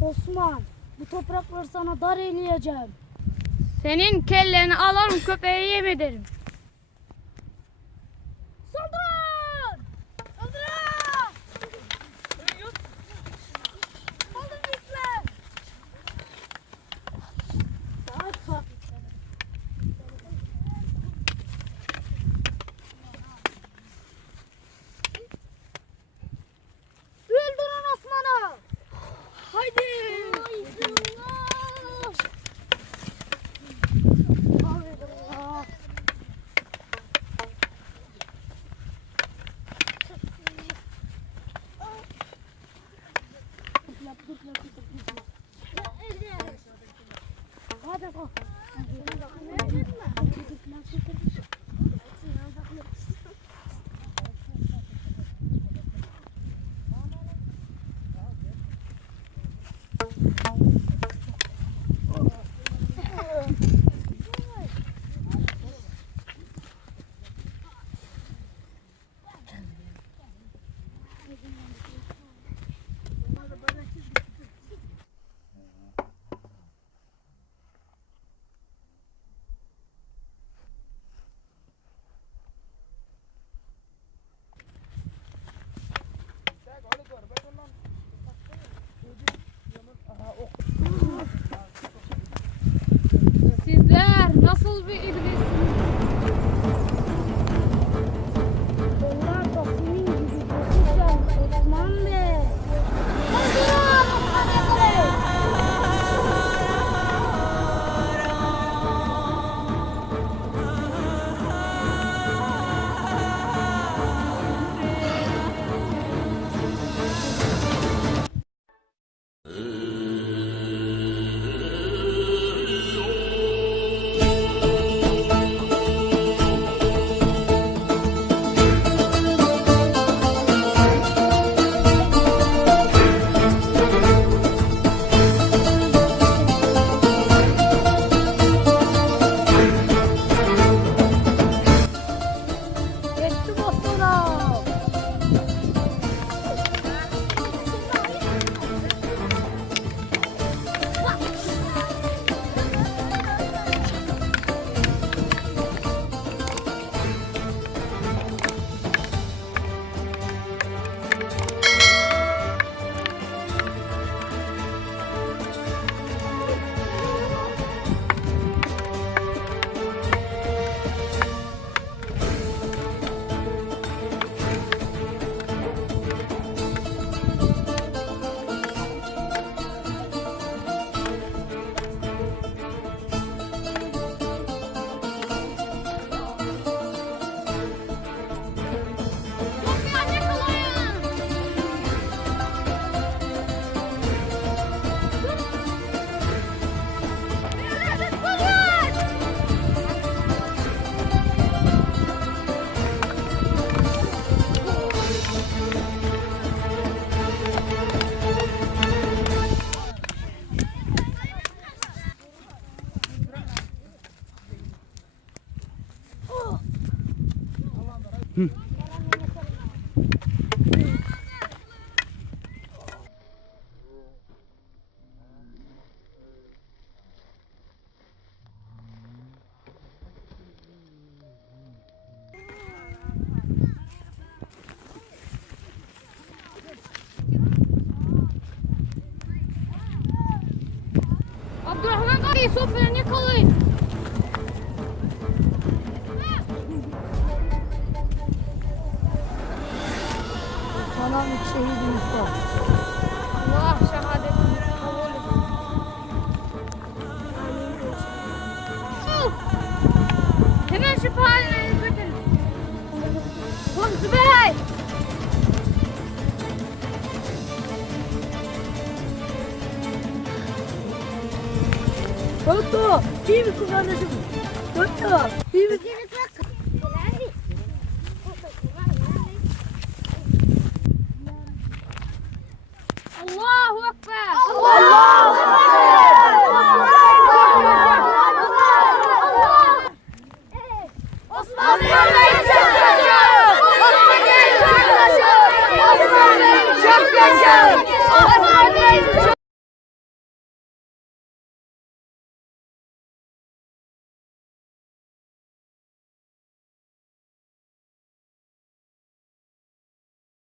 Osman, bu toprakları sana dar eleyeceğim. Senin kelleni alırım, köpeğe yem ederim. Saldırın! Saldırın! Alın yükler! Öldürün Osman'ı! Haydi! Hadi go. Sizler nasıl bir iblissiniz? Onlar da senin gibi gözükeceğim Osman Bey. Saldırın Osman Bey! Geçtim Osman'a! sofranı yakalayın. Anam şehidimiz var. Allah şehadetini kabul edin. Hemen şu fareleri götürün. Komşu bey! Doktor, iyi misin kardeşim? Doktor, iyi misin? Allahu Ekber! Allahu Ekber! Osman Bey!